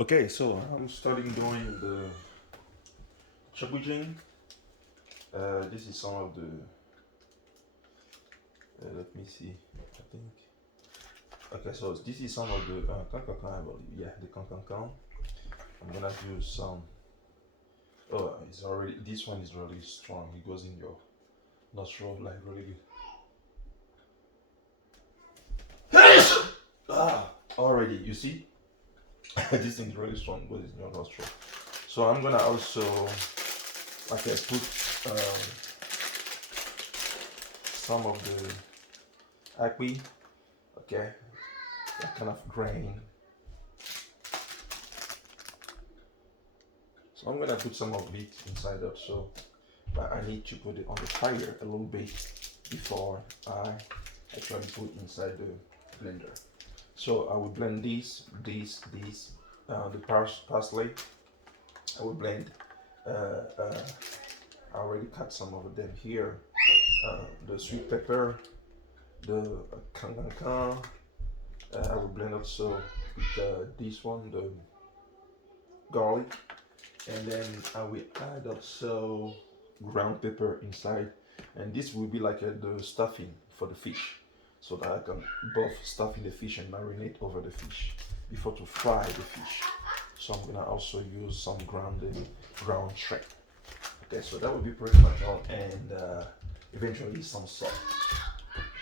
Okay, so I'm starting doing the Tchèboudjene. This is some of the. Let me see. I think. Okay, so this is some of the cancancan, I believe. Yeah, the cancancan. I'm gonna do some. Oh, it's already. This one is really strong. It goes in your nostril like really good. Already, you see, this thing is really strong. Goes in your nostril. So I'm gonna also, okay, put some of the acqui. Okay, that kind of grain. So I'm gonna put some of it inside also, but I need to put it on the fire a little bit before I actually put inside the blender. So I will blend the parsley. I will blend. I already cut some of them here. The sweet pepper, the cancancan. I will blend also with this one, the garlic, and then I will add also ground pepper inside, and this will be like the stuffing for the fish, so that I can both stuff in the fish and marinate over the fish before to fry the fish. So I'm gonna also use some ground shrimp. Okay, so that will be pretty much all, and eventually some salt.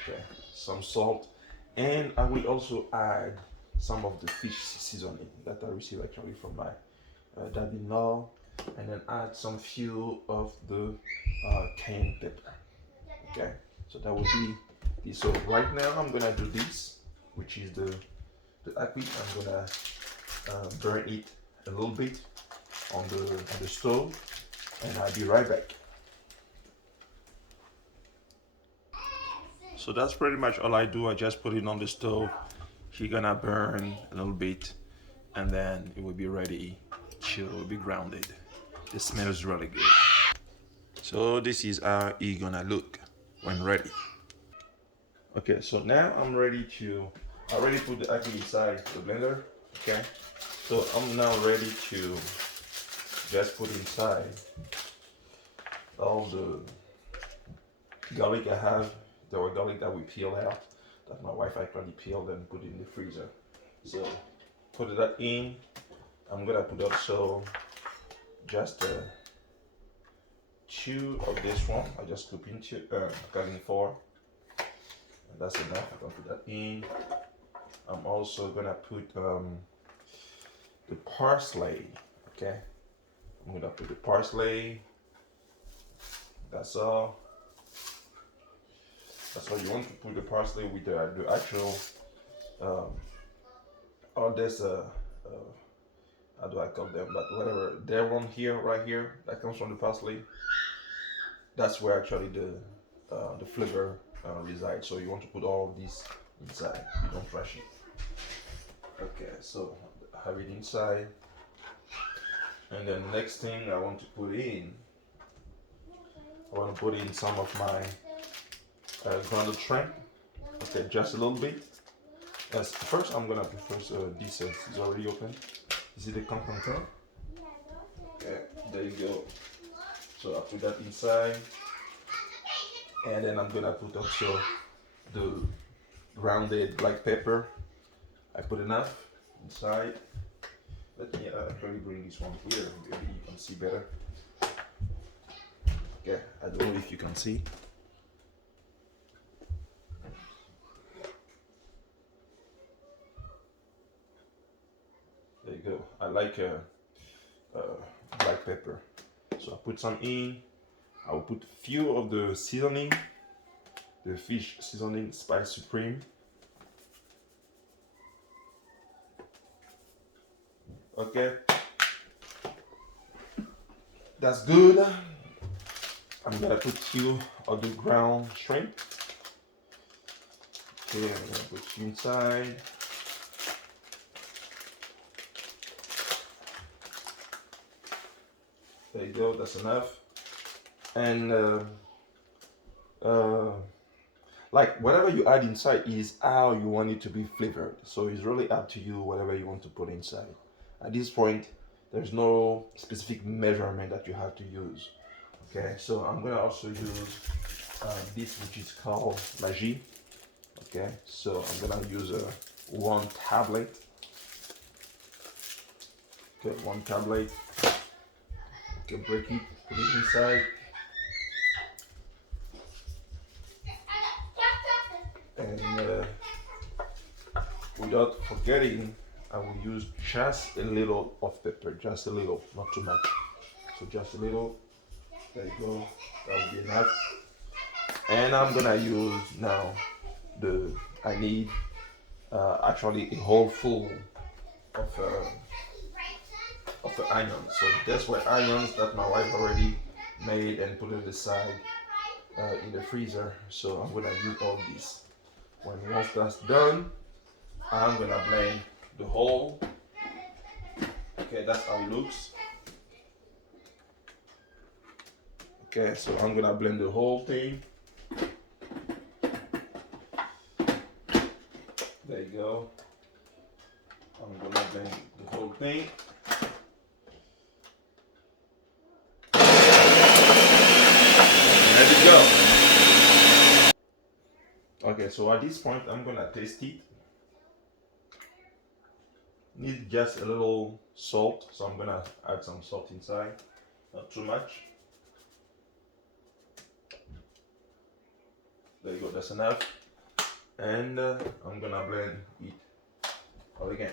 Okay, some salt, and I will also add some of the fish seasoning that I received actually from my daddy-in-law, and then add some few of the cayenne pepper. Okay, so that will be this. So right now I'm gonna do this, which is the acqui. I'm gonna burn it a little bit on the stove, and I'll be right back. So that's pretty much all I do. I just put it on the stove. It's gonna burn a little bit, and then it will be ready to be grounded. The smell is really good. So this is how it's gonna look when ready. Okay, so now I'm ready to. I already put the acne inside the blender. Okay, so I'm now ready to just put inside all the garlic I have. There were garlic that we peeled out, that my wife actually peeled and put in the freezer. So put that in. I'm gonna put also just two of this one. I just scoop into cutting four. And that's enough. I'm gonna put that in. I'm also gonna put the parsley. Okay, I'm gonna put the parsley. That's all. That's all you want to put the parsley with the actual all this how do I call them? But whatever, they're one here, right here, that comes from the parsley. That's where actually the flavor resides. So you want to put all of this inside. You don't rush it. Okay, so I have it inside, and then next thing I want to put in, I want to put in some of my grounded shrimp. Okay, just a little bit. Yes, first I'm gonna put first this is already open. Is it the cancancan? Okay, there you go. So I put that inside, and then I'm gonna put also the grounded black pepper. I put enough inside. Let me actually bring this one here. Maybe you can see better. Okay, I don't know if you can see. There you go. I like black pepper, so I put some in. I will put few of the seasoning, the fish seasoning, spice supreme. Okay, that's good. I'm gonna put few of the ground shrimp. Okay, I'm gonna put you inside. There you go, that's enough. And uh, like whatever you add inside is how you want it to be flavored. So it's really up to you whatever you want to put inside. At this point, there's no specific measurement that you have to use. Okay, so I'm gonna also use this, which is called magie. Okay, so I'm gonna use one tablet. Okay, one tablet. Okay, break it, put it inside. And without forgetting, I will use just a little of pepper, just a little, not too much. So just a little. There you go. That will be enough. And I'm gonna use now I need actually a whole full of the onions. So that's what onions that my wife already made and put it aside in the freezer. So I'm gonna use all this. Once that's done, I'm gonna blend the whole. Okay, that's how it looks. Okay, so I'm gonna blend the whole thing. There you go. I'm gonna blend the whole thing. There you go. Okay, so at this point, I'm gonna taste it. Need just a little salt, so I'm gonna add some salt inside. Not too much. There you go, that's enough. And I'm gonna blend it all again.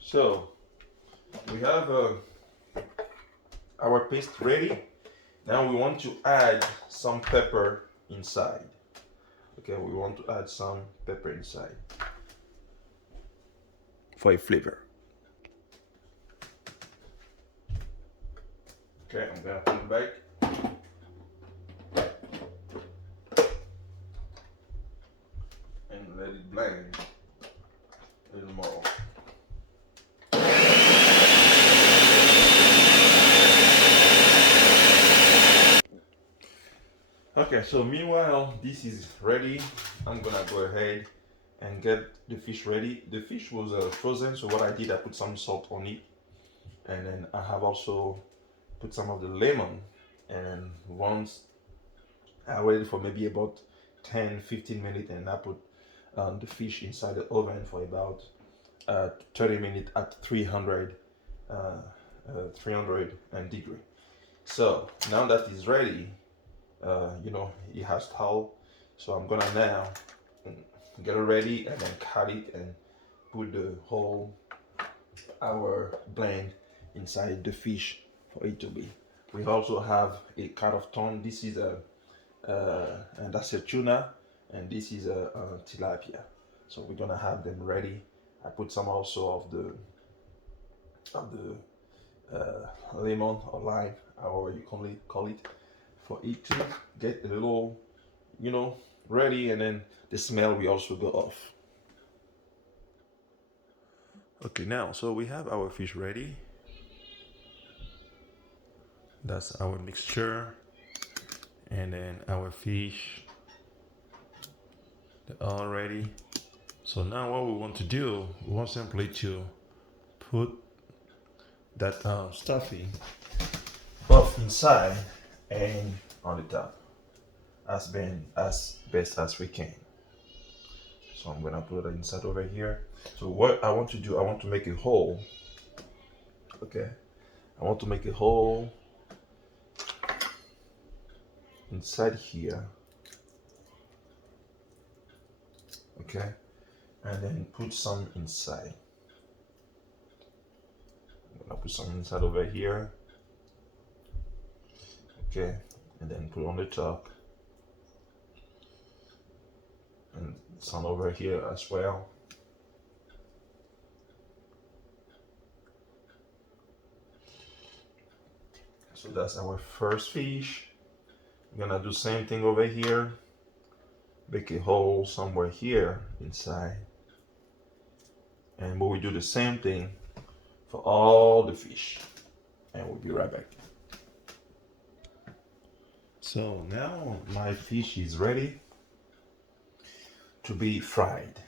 So we have our paste ready. Now we want to add some pepper inside. Okay, we want to add some pepper inside for a flavor. Okay, I'm gonna put it back. And let it blend a little more. Okay, so meanwhile this is ready, I'm gonna go ahead and get the fish ready. The fish was frozen, so what I did, I put some salt on it, and then I have also put some of the lemon. And once I waited for maybe about 10-15 minutes, and I put the fish inside the oven for about 30 minutes at 300 degree. So now that it's ready, it has towel, so I'm gonna now get it ready and then cut it and put the whole our blend inside the fish for it to be. We also have a cut of tuna. This is and that's a tuna, and this is a tilapia. So we're gonna have them ready. I put some also of the lemon or lime, however you call it, for it to get a little, ready, and then the smell will also go off. Okay, now, so we have our fish ready. That's our mixture, and then our fish, they're all ready. So now what we want to do, we want simply to put that stuffing both inside and on the top as best as we can. So I'm gonna put it inside over here. So what I want to do, I want to make a hole. Okay, I want to make a hole inside here. Okay, and then put some inside. I'm gonna put some inside over here. Okay, and then put on the top, and some over here as well. So that's our first fish. I'm gonna do same thing over here. Make a hole somewhere here inside, and we will do the same thing for all the fish, and we'll be right back. So now my fish is ready to be fried.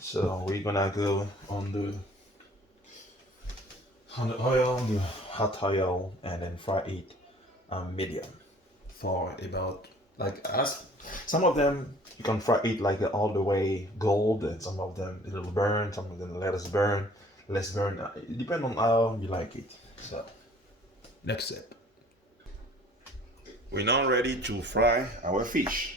So we're gonna go on the oil, the hot oil, and then fry it medium for about like as some of them you can fry it like all the way gold, and some of them it'll burn, some of them let us burn, less burn. It depends on how you like it. So next step. We're now ready to fry our fish.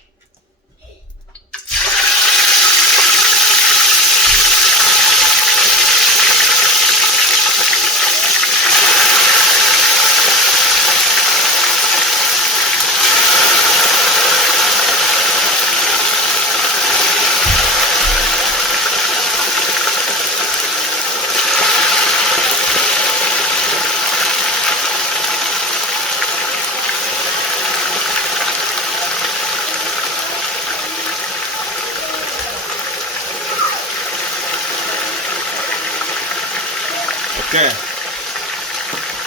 Okay,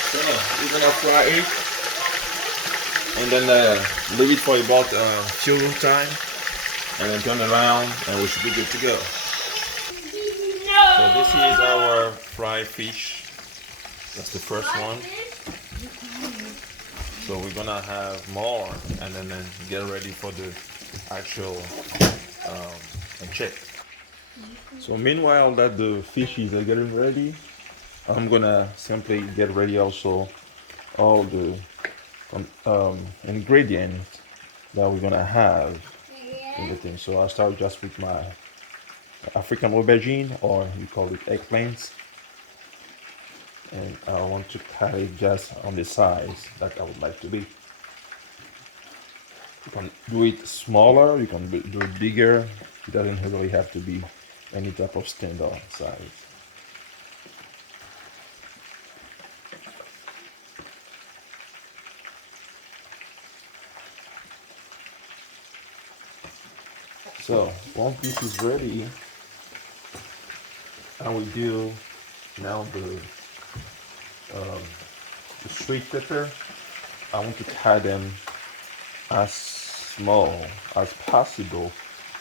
so we're gonna fry it and then leave it for about a few time and then turn around and we should be good to go. So this is our fried fish. That's the first one. So we're gonna have more and then get ready for the actual check. So meanwhile that the fish is getting ready, I'm gonna simply get ready also all the ingredients that we're gonna have in the thing. So I'll start just with my African aubergine, or you call it eggplants, and I want to cut it just on the size that I would like to be. You can do it smaller, you can do it bigger. It doesn't really have to be any type of standard size. So one piece is ready, I will do now the sweet pepper. I want to cut them as small as possible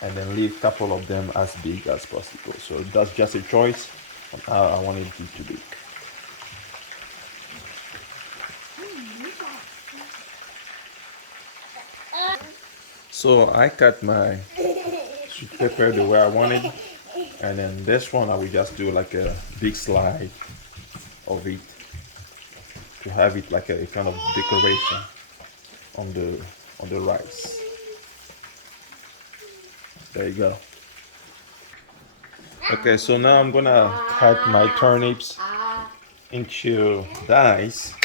and then leave a couple of them as big as possible. So that's just a choice on how I want it to be. So I cut my sweet pepper the way I wanted, and then this one I will just do like a big slide of it to have it like a kind of decoration on the rice. There you go. Okay, so now I'm gonna cut my turnips into dice.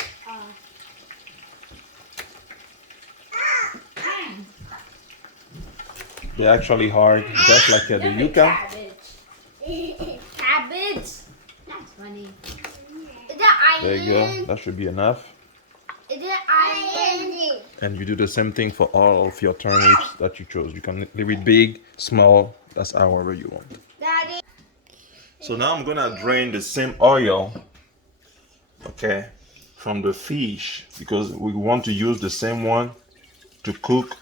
They're actually hard, just like the yuca. Cabbage. That's funny. There you go. That should be enough. And you do the same thing for all of your turnips that you chose. You can leave it big, small, that's however you want. Daddy. So now I'm gonna drain the same oil, okay, from the fish, because we want to use the same one to cook.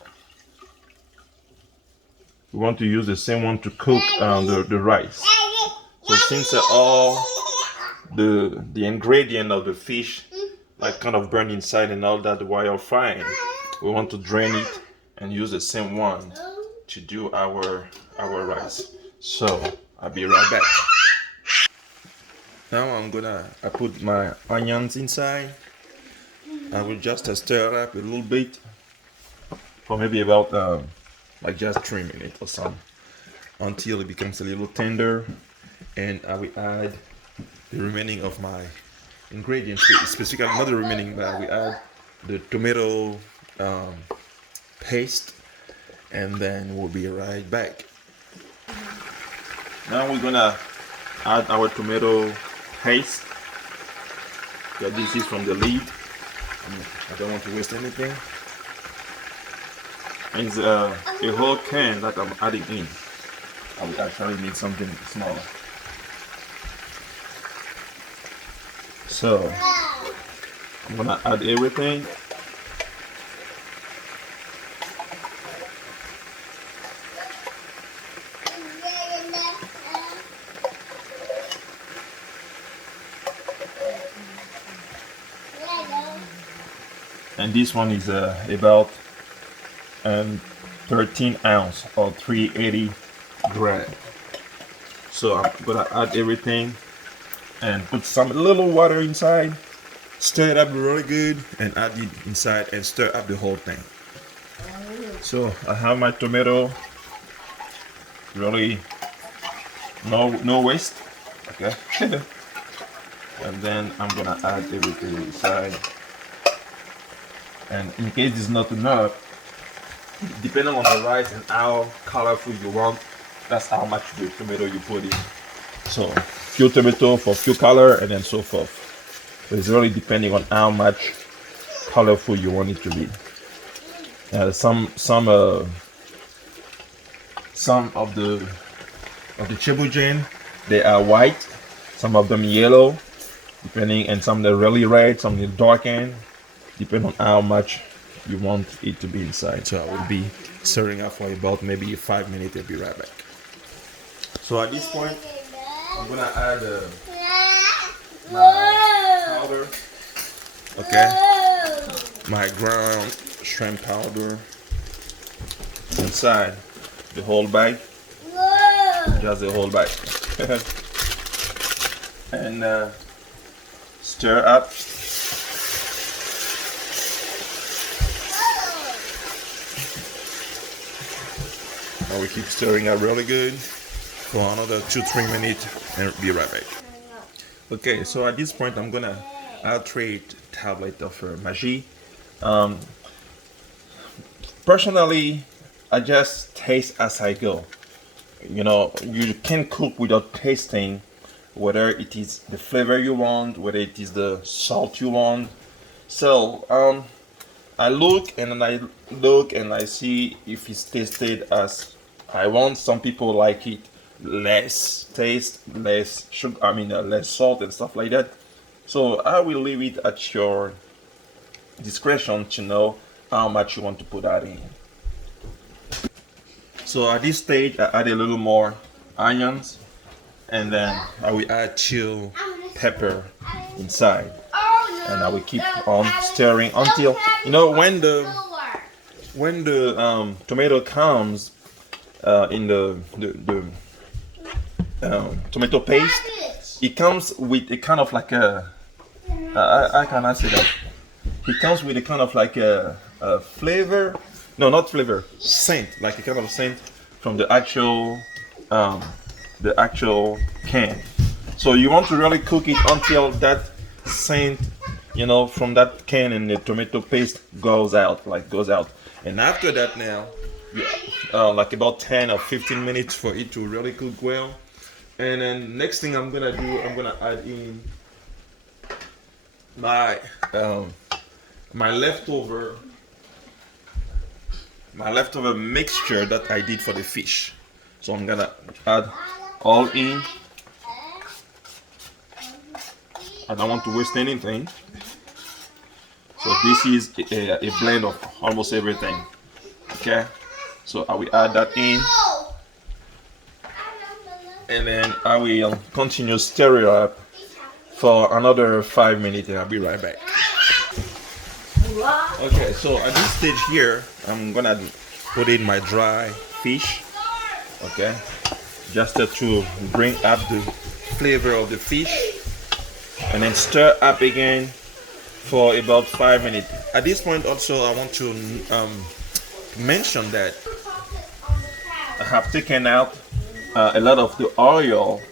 We want to use the same one to cook the rice. So since all the ingredient of the fish like kind of burn inside and all that while you're frying, we want to drain it and use the same one to do our rice. So I'll be right back. Now I put my onions inside. I will just stir it up a little bit for maybe about like just 3 minutes or something until it becomes a little tender, and I will add the remaining of my ingredients, specifically not the remaining, but I will add the tomato paste, and then we'll be right back. Now we're gonna add our tomato paste. Yeah, this is from the lid. I don't want to waste anything. And it's a whole can that I'm adding in. I will actually need something smaller. So I'm gonna add everything. and this one is about 13 ounce or 380 gram. So I'm gonna add everything and put some little water inside, stir it up really good, and add it inside and stir up the whole thing. So I have my tomato, really no waste, okay. And then I'm gonna add everything inside, and in case it's not enough, depending on the rice and how colorful you want, that's how much the tomato you put in. So few tomato for few color, and then so forth. So it's really depending on how much colorful you want it to be. Some of the Tchèboudjene, they are white, some of them yellow, depending, and some they're really red, some they're darkened, depending on how much you want it to be inside. So I will be stirring up for about maybe 5 minutes. I'll be right back. So at this point, I'm gonna add my powder, okay, my ground shrimp powder inside the whole bag, just the whole bag, and stir up. Now we keep stirring up really good for another 2-3 minutes and be right back. Okay, so at this point I'm gonna add 3 tablets of Magie. Personally, I just taste as I go. You know, you can cook without tasting whether it is the flavor you want, whether it is the salt you want. So I look and I see if it's tasted as I want. Some people like it less taste, less sugar, less salt and stuff like that. So I will leave it at your discretion to know how much you want to put that in. So at this stage, I add a little more onions, and then I will add chill pepper inside, and I will keep on stirring until, you know, when the tomato comes in the tomato paste, it comes with a kind of like a I cannot say that. It comes with a kind of like a flavor. No, not flavor. Scent, like a kind of scent from the actual can. So you want to really cook it until that scent, you know, from that can and the tomato paste goes out. And after that, now, like about 10 or 15 minutes for it to really cook well. And then next thing I'm gonna do, I'm gonna add in my my leftover mixture that I did for the fish. So I'm gonna add all in. I don't want to waste anything. So this is a blend of almost everything. Okay, so I will add that in, and then I will continue stirring up for another 5 minutes, and I'll be right back. Okay, so at this stage here, I'm gonna put in my dry fish, okay, just to bring up the flavor of the fish, and then stir up again for about 5 minutes. At this point also, I want to mention that I have taken out a lot of the oil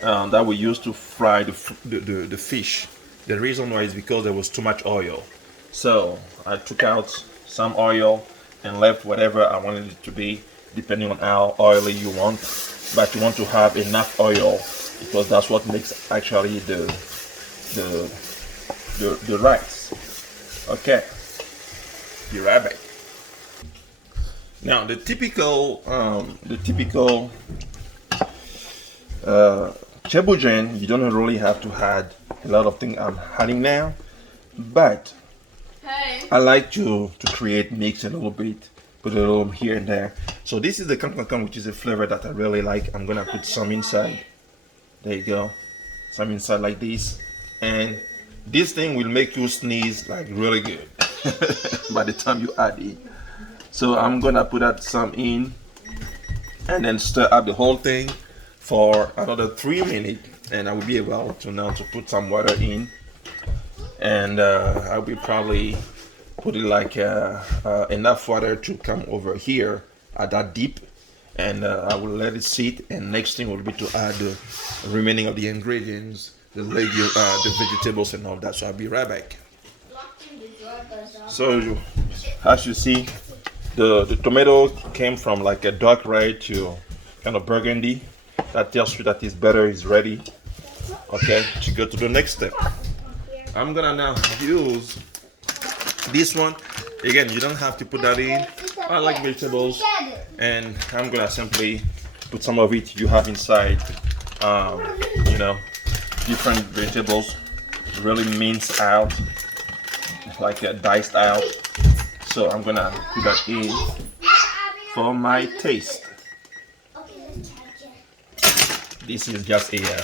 that we used to fry the fish. The reason why is because there was too much oil. So I took out some oil and left whatever I wanted it to be, depending on how oily you want. But you want to have enough oil because that's what makes actually the rice. Okay, be right back. Now the typical Tchèboudjene, you don't really have to add a lot of things I'm adding now, but I like to create mix a little bit, put a little here and there. So this is the cancan, which is a flavor that I really like. I'm gonna put some inside. There you go, some inside like this, and this thing will make you sneeze like really good. by the time you add it. So I'm gonna put that some in and then stir up the whole thing for another 3 minutes, and I will be able to now to put some water in, and I will probably put it like enough water to come over here at that deep, and I will let it sit, and next thing will be to add the remaining of the ingredients, the vegetables and all that. So I'll be right back. So as you see, the tomato came from like a dark red to kind of burgundy. That tells you that his batter is ready. Okay, to go to the next step. I'm gonna now use this one. Again, you don't have to put that in. I like vegetables, and I'm gonna simply put some of it you have inside. You know, different vegetables, really minced out, like diced out. So I'm gonna put that in for my taste. This is just a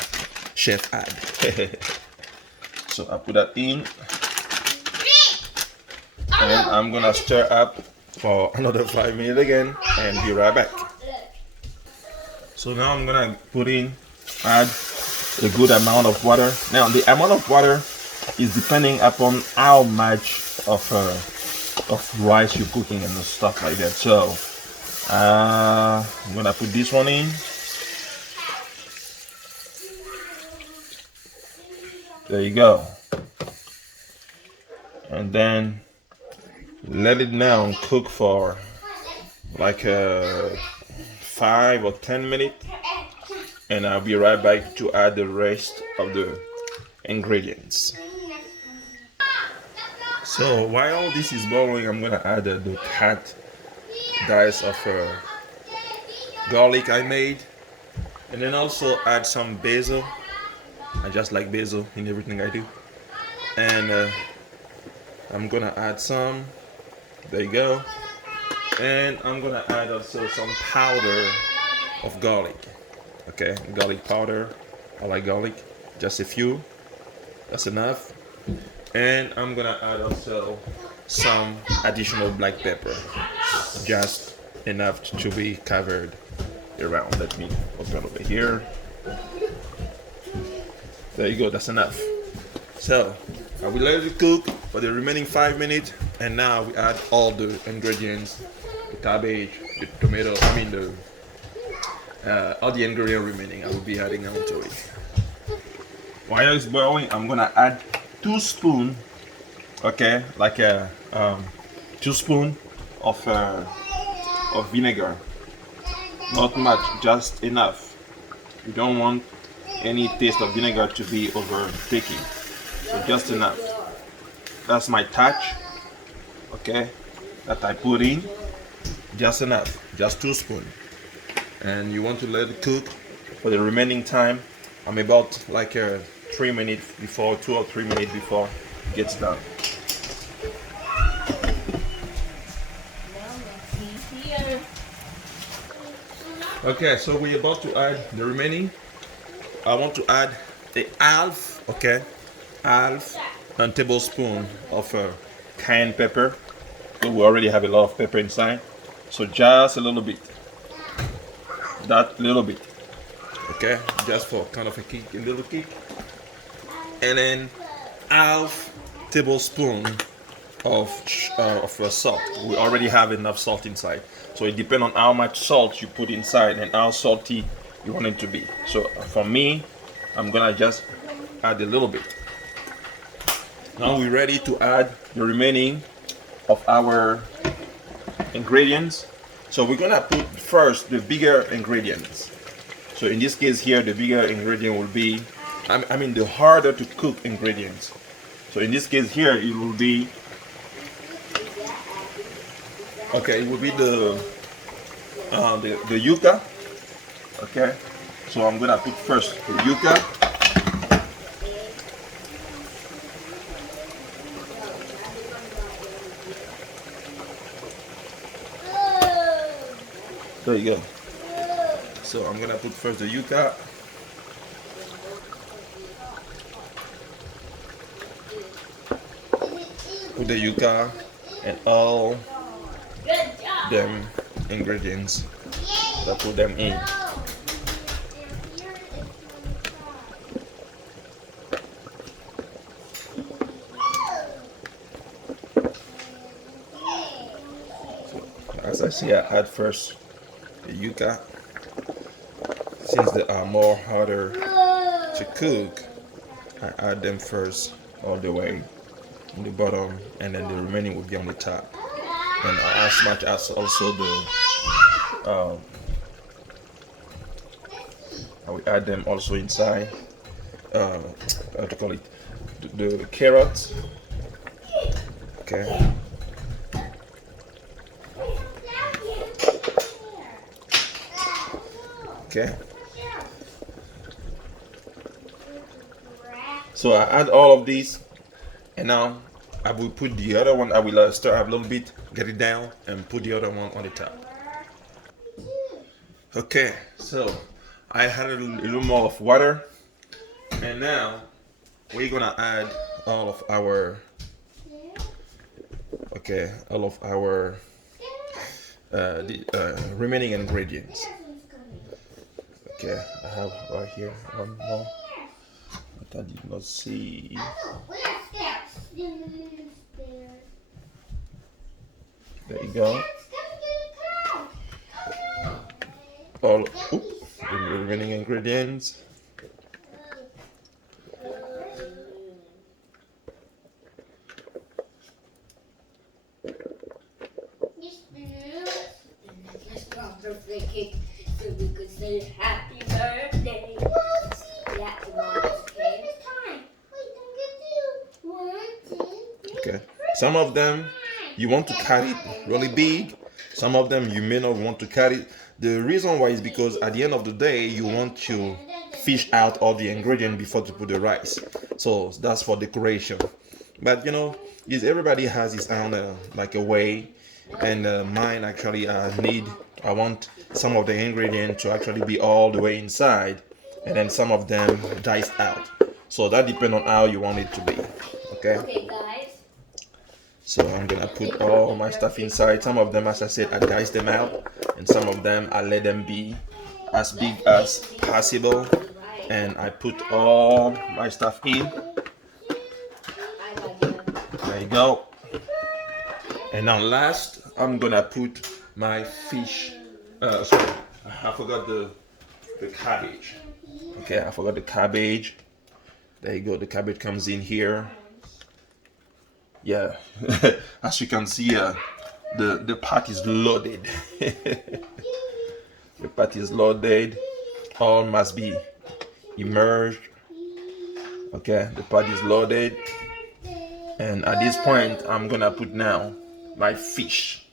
chef ad. So I put that in, and I'm gonna stir up for another 5 minutes again, and be right back. So now I'm gonna add a good amount of water. Now the amount of water is depending upon how much of rice you're cooking and stuff like that. So I'm gonna put this one in. There you go. And then let it now cook for like 5 or 10 minutes, and I'll be right back to add the rest of the ingredients. So while this is boiling, I'm gonna add the cut dice of garlic I made, and then also add some basil. I just like basil in everything I do, and I'm gonna add some. There you go. And I'm gonna add also some powder of garlic. Okay, garlic powder. I like garlic. Just a few. That's enough. And I'm gonna add also some additional black pepper. Just enough to be covered around. Let me open over here. There you go, that's enough. So I will let it cook for the remaining 5 minutes, and now we add all the ingredients, the cabbage, the tomato, all the ingredients remaining. I will be adding onto it. While it's boiling, I'm gonna add 2 spoons, okay, like a 2 spoons of vinegar. Not much, just enough. You don't want any taste of vinegar to be overtaking, so just enough. That's my touch, okay, that I put in. Just enough, just 2 spoons, and you want to let it cook for the remaining time. I'm about like 3 minutes before, 2 or 3 minutes before it gets done. Okay, so we're about to add the remaining. I want to add a half a tablespoon of cayenne pepper. So we already have a lot of pepper inside, so just a little bit. That little bit, okay, just for kind of a little kick. And then half tablespoon of salt. We already have enough salt inside, so it depends on how much salt you put inside and how salty you want it to be. So for me, I'm gonna just add a little bit. Now we're ready to add the remaining of our ingredients. So we're gonna put first the bigger ingredients. So in this case here, the bigger ingredient will be, the harder to cook ingredients. So in this case here, it will be, okay, it will be the yuca. Okay, so I'm gonna put first the yuca. There you go. So I'm gonna put first the yuca. Put the yuca. and all Good job. them ingredients that put them in. As I say, I add first the yuca. Since they are more harder to cook, I add them first all the way on the bottom, and then the remaining will be on the top. And as much as also I will add them also inside. How to call it? The carrots. Okay. Okay. So I add all of these, and now I will put the other one. I will stir up a little bit, get it down, and put the other one on the top. Okay, so I added a little more of water, and now we're gonna add all of our remaining ingredients. Okay, I have right here one more that I did not see. There you go. All the remaining ingredients. Birthday cake so we could say happy birthday. Yeah, tomorrow, okay? Okay. Some of them you want to cut it really big. Some of them you may not want to cut it. The reason why is because at the end of the day you want to fish out all the ingredients before to put the rice. So that's for decoration. But you know, everybody has his own like a way, and mine actually I want some of the ingredients to actually be all the way inside, and then some of them diced out. So that depends on how you want it to be. Okay. Okay, guys. So I'm gonna put all my stuff inside. Some of them, as I said, I dice them out, and some of them I let them be as big as possible. And I put all my stuff in. There you go. And now last, I'm gonna put my fish. Sorry, I forgot the cabbage. Okay, I forgot the cabbage. There you go. The cabbage comes in here. Yeah, as you can see, the pot is loaded. The pot is loaded. All must be immersed. Okay, the pot is loaded. And at this point, I'm gonna put now my fish.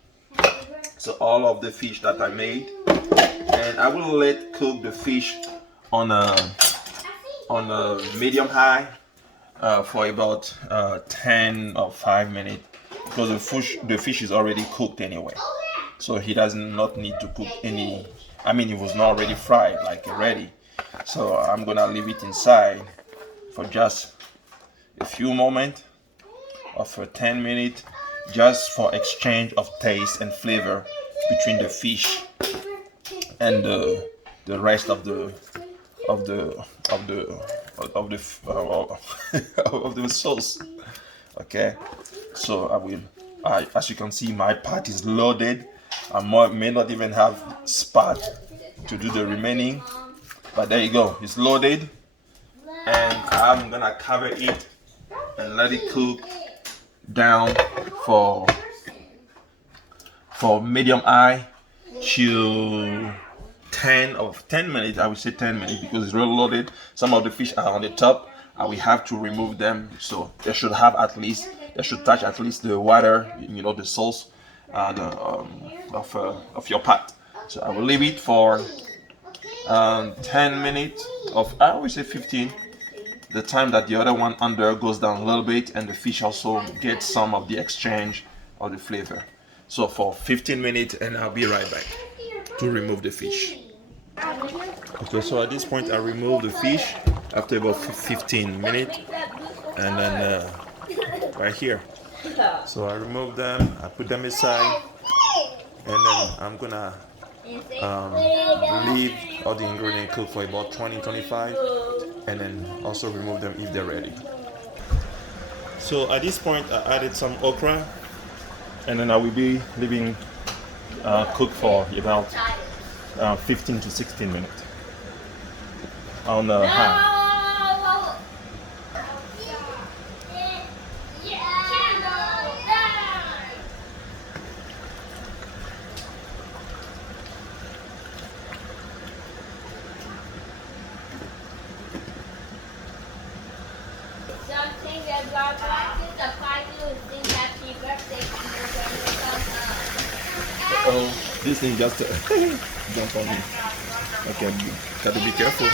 So all of the fish that I made, and I will let cook the fish on a medium high for about 10 or 5 minutes, because the fish is already cooked anyway. So he does not need to cook any. I mean, it was not already fried, like ready. So I'm gonna leave it inside for just a few moments, or for 10 minutes, just for exchange of taste and flavor between the fish and the rest of the sauce. Okay, so as you can see, my pot is loaded. I may not even have spot to do the remaining, but there you go, it's loaded, and I'm gonna cover it and let it cook down for medium high to 10 minutes. I would say 10 minutes because it's really loaded. Some of the fish are on the top. We have to remove them, so they should touch at least the water, you know, the sauce of your pot. So I will leave it for 10 minutes of, I always say 15, the time that the other one under goes down a little bit and the fish also gets some of the exchange of the flavor. So for 15 minutes, and I'll be right back to remove the fish. Okay, so at this point I remove the fish after about 15 minutes, and then right here So I remove them, I put them aside, and then I'm gonna leave all the ingredients cook for about 20-25, and then also remove them if they're ready. So at this point I added some okra, and then I will be leaving cook for about 15 to 16 minutes on high. Something that God likes is a five you sing happy birthday to you when you come home. Oh, this thing just jumped on me. Okay, gotta be careful.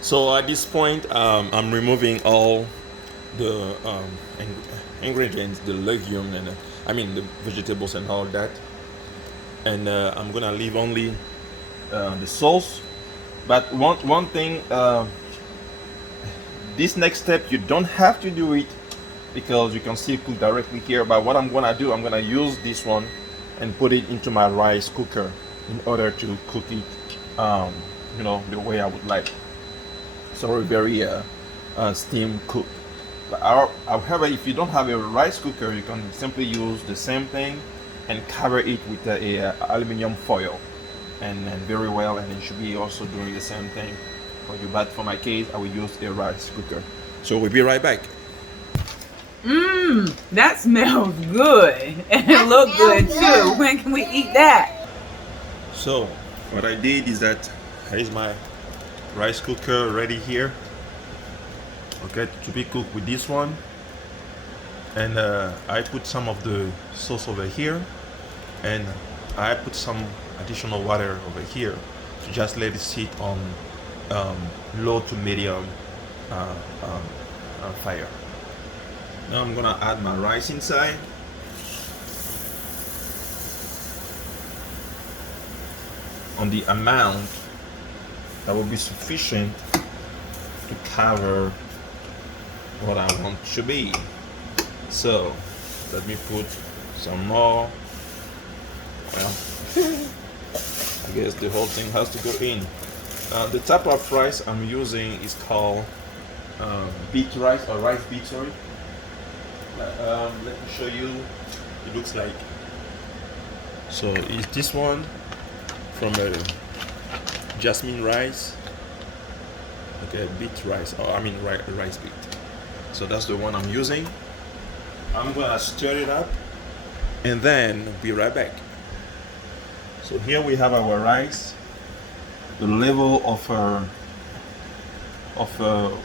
So at this point, I'm removing all the ingredients, the legume, and I mean the vegetables and all that, and I'm gonna leave only the sauce. But one thing, this next step you don't have to do it because you can still cook directly here. But what I'm gonna do, I'm gonna use this one and put it into my rice cooker in order to cook it, the way I would like. So very steam cook. But however, if you don't have a rice cooker, you can simply use the same thing and cover it with a aluminum foil, and very well, and it should be also doing the same thing for you. But for my case, I will use a rice cooker. So we'll be right back. That smells good. And it looks good too. When can we eat that? So what I did is that here's my rice cooker ready here. Okay, to be cooked with this one. And I put some of the sauce over here, and I put some additional water over here to just let it sit on low to medium fire. Now I'm gonna add my rice inside. On the amount that will be sufficient to cover what I want to be. So let me put some more. Well, I guess the whole thing has to go in. The type of rice I'm using is called beet rice, or rice beet, sorry. Let me show you. It looks like. So is this one from a jasmine rice? Okay, beet rice, or I mean rice beet. So that's the one I'm using. I'm gonna stir it up and then be right back. So here we have our rice. The level of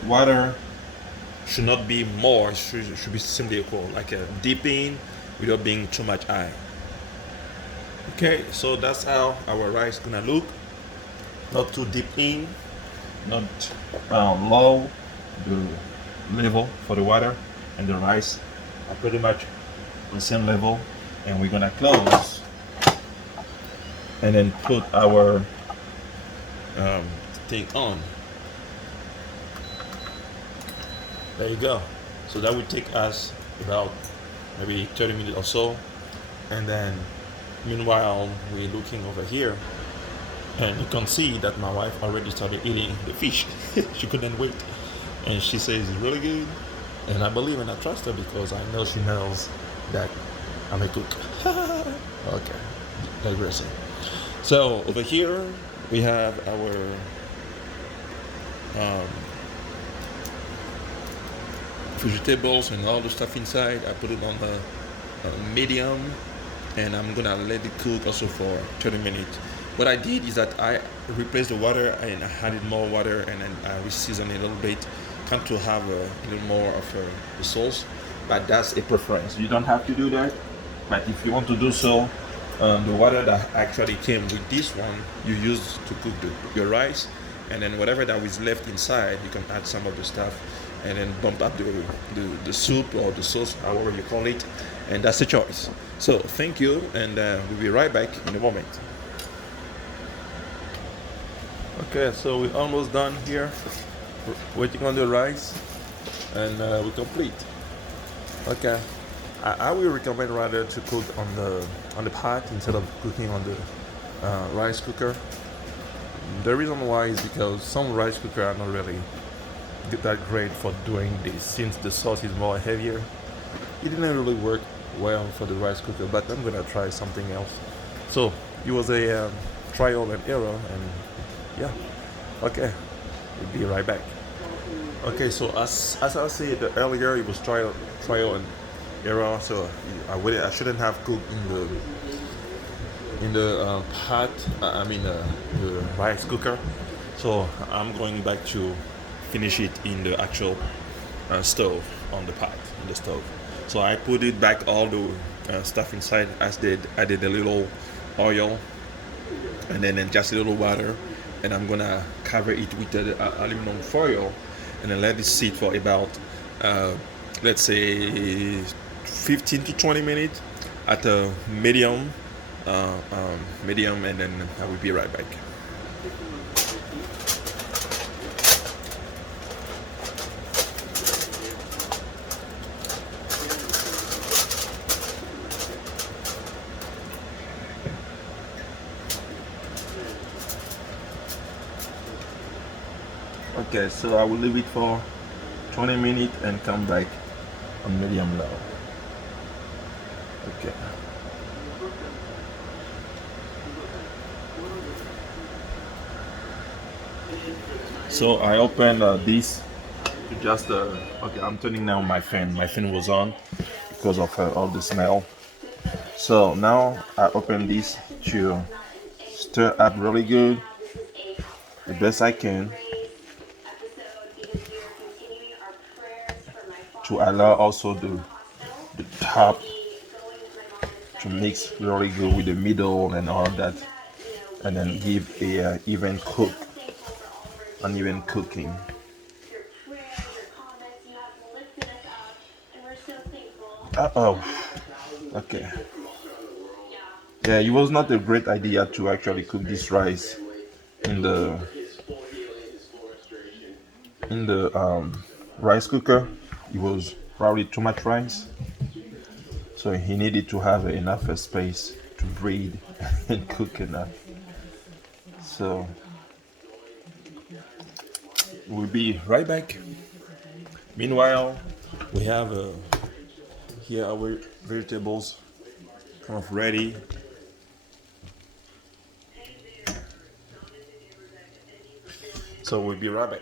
water should not be more, it should be simply equal, like a deep in without being too much high. Okay, so that's how our rice gonna look. Not too deep in, not low. The level for the water and the rice are pretty much the same level, and we're gonna close and then put our thing on. There you go. So that would take us about maybe 30 minutes or so, and then meanwhile we're looking over here, and you can see that my wife already started eating the fish. She couldn't wait, and she says it's really good, and I believe and I trust her because I know she knows that I'm a cook. Okay, digressing. So over here we have our vegetables and all the stuff inside. I put it on the medium, and I'm gonna let it cook also for 30 minutes. What I did is that I replaced the water and I added more water, and then I re-seasoned it a little bit, kind to have a little more of the sauce. But that's a preference. You don't have to do that. But if you want to do so, the water that actually came with this one, you use to cook your rice, and then whatever that was left inside, you can add some of the stuff, and then bump up the soup or the sauce, however you call it, and that's the choice. So thank you, and we'll be right back in a moment. Okay, so we're almost done here, waiting on the rice, and we're complete. Okay. I will recommend rather to cook on the pot instead of cooking on the rice cooker. The reason why is because some rice cooker are not really that great for doing this since the sauce is more heavier. It didn't really work well for the rice cooker, but I'm gonna try something else. So it was a trial and error, and yeah, okay, we'll be right back. Okay, so as I said earlier, it was trial and error. So I shouldn't have cooked in the pot. I mean the rice cooker. So I'm going back to finish it in the actual stove on the pot in the stove. So I put it back all the stuff inside as did I did a little oil and then just a little water, and I'm gonna cover it with the aluminum foil and then let it sit for about let's say 15 to 20 minutes at a medium, and then I will be right back. Okay, so I will leave it for 20 minutes and come back on medium low. Okay. So I opened this to just okay. I'm turning now my fan. My fan was on because of all the smell. So now I open this to stir up really good, the best I can, to allow also the top to mix really good with the middle and all that, and then give a uneven cooking. Oh, okay. Yeah, it was not a great idea to actually cook this rice in the rice cooker. It was probably too much rice, so he needed to have enough space to breathe and cook enough. So we'll be right back. Meanwhile, we have here our vegetables kind of ready. So we'll be right back.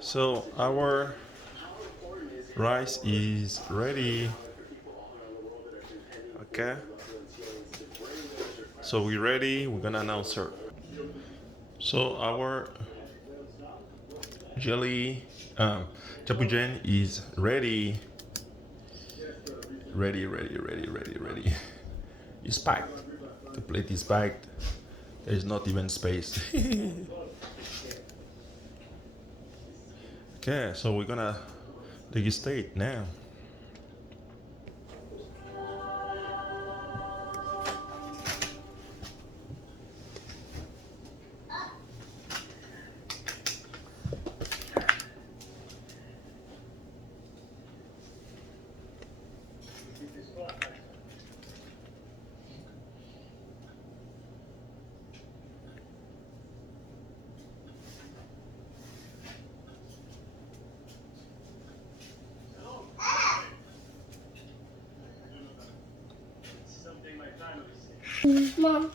So our rice is ready. Okay. So we're ready. We're gonna announce her. So our jelly Tchèboudjene is ready. Ready. It's packed. The plate is packed. There's not even space. Okay, so we're gonna degustate now. Mom,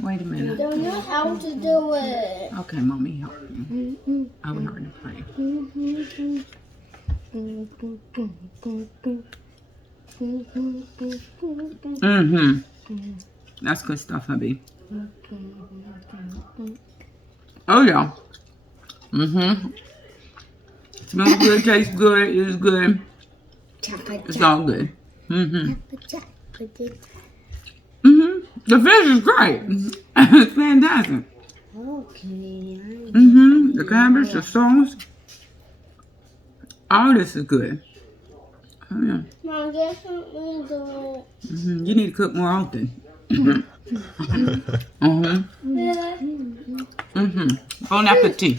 Wait a minute. don't know how to do it. Okay, mommy, help you. I will learn to play. That's good stuff, hubby. Oh yeah. Smells good, tastes good, is good. It's all good. The fish is great. It's fantastic. Okay. The cabbage, the sauce, all this is good. Oh yeah. Mom, get something to You need to cook more often. Bon appetit.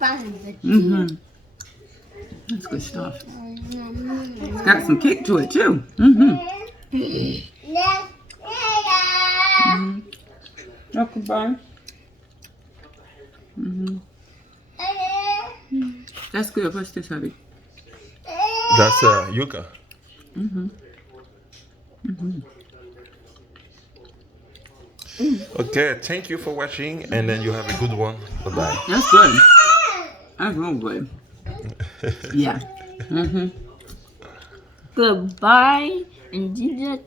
Mm-hmm. That's good stuff. It's got some kick to it too. Mm-hmm. Mm-hmm. Okay, bye. Mm-hmm. That's good. What's this, honey? That's yuca. Mm-hmm. Mm-hmm. Okay, thank you for watching, and then you have a good one. Bye bye. That's good. That's real good. Yeah. Mm-hmm. Goodbye, and Jesus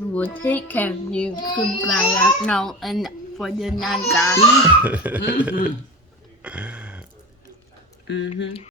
will take care of you. Goodbye, no, and for the night, guys. Mm-hmm. Mm-hmm.